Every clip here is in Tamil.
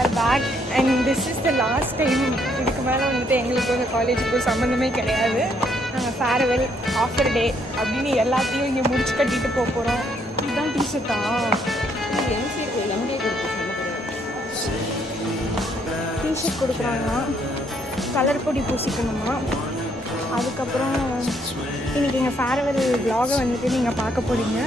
R back and this is the last time. இதுக்கு மேலே வந்துட்டு எங்களுக்கு வந்து காலேஜுக்கு சம்மந்தமே கிடையாது. நாங்கள் ஃபேர்வெல் ஆஃபர் டே அப்படின்னு எல்லாத்தையும் இங்கே முடிச்சு கட்டிட்டு போக போகிறோம். இதுதான் டிஷர்ட்டா டிஷர்ட் கொடுக்குறாங்கன்னா கலர் பொடி பூசிக்கணுமா. அதுக்கப்புறம் இன்றைக்கி எங்கள் ஃபேர்வெல் vlog-ஐ வந்துட்டு நீங்கள் பார்க்க போகிறீங்க.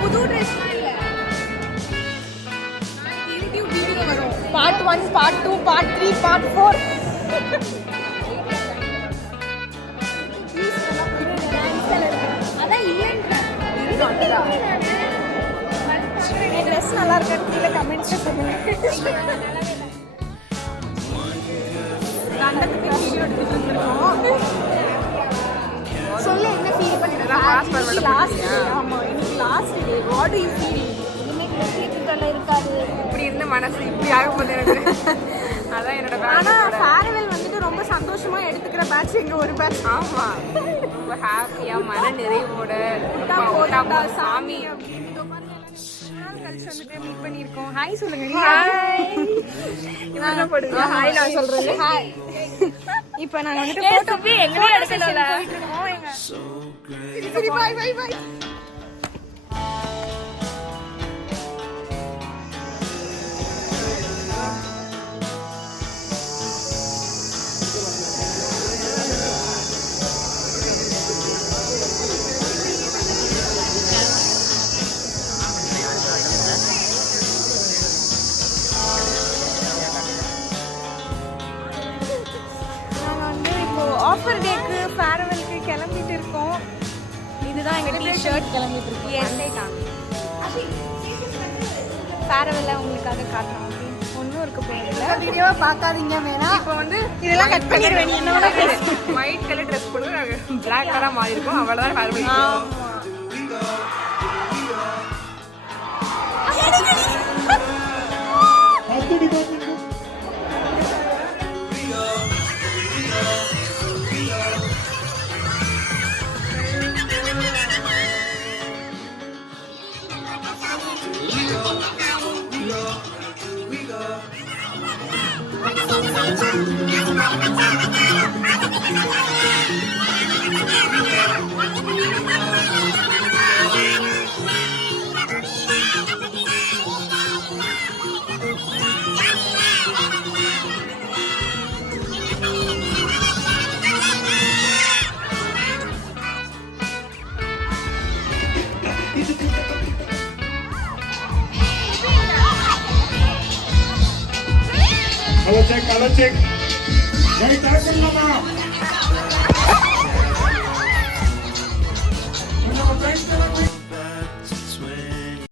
புது ட்ரெஸ்லாம் இல்லை, வீடியோ வரும். Part 1, part 2, part 3, part 4. அதான் ட்ரெஸ் நல்லா இருக்கான்னு கீழே கமெண்ட்ஸில் சொல்லுங்க. கண்டத்துக்கு வீடியோ எடுத்துட்டு வந்துருக்கோம். சொல்ல என்ன ஃபீல் பண்ணிட்டு லாஸ்ட் டே. ஆமாம், இன்னைக்கு last day. What to you feel? இனிமேல் இருக்காது இப்படி இருந்த மனசு இப்படி ஆக போகுது எனக்கு. அதான் என்னோட. ஆனால் ஃபேர்வெல் வந்துட்டு ரொம்ப சந்தோஷமா எடுத்துக்கிற பேட்ச் எங்க ஒரு பேட்ச். ஆமாம், ரொம்ப ஹாப்பியாக மன நிறைவோட சாமி கழிச்சு வந்துட்டு மீட் பண்ணியிருக்கோம். ஹாய் சொல்லுங்க. ஹாய் நான் சொல்றேன். ஹாய். இப்போ நாங்கள் வந்துட்டு போட்டோ எங்கே எடுக்கல போயிட்டு இருக்கோம். எங்க பாய் பாய் பாய். ஆஃபர் டேக்கு ஃபேர்வெலுக்கு கிளம்பிட்டு இருக்கோம். இதுதான் எங்கள் டிஷர்ட். கிளம்பிட்டு இருக்கோம். ஃபேர்வெல்ல உங்களுக்காக காட்டுறோம். ஒன்றும் இருக்க போகிறதில்ல. வீடியோவை பார்க்காதீங்க வேணா. இப்போ வந்து இதெல்லாம் கட் பண்ணிடுவேன். என்னோட ஒயிட் கலர் ட்ரெஸ் போட்டு நாங்கள் பிளாக் கலராக மாறி இருக்கோம். அவ்வளோதான் farewell. Color check. Very tight, mama.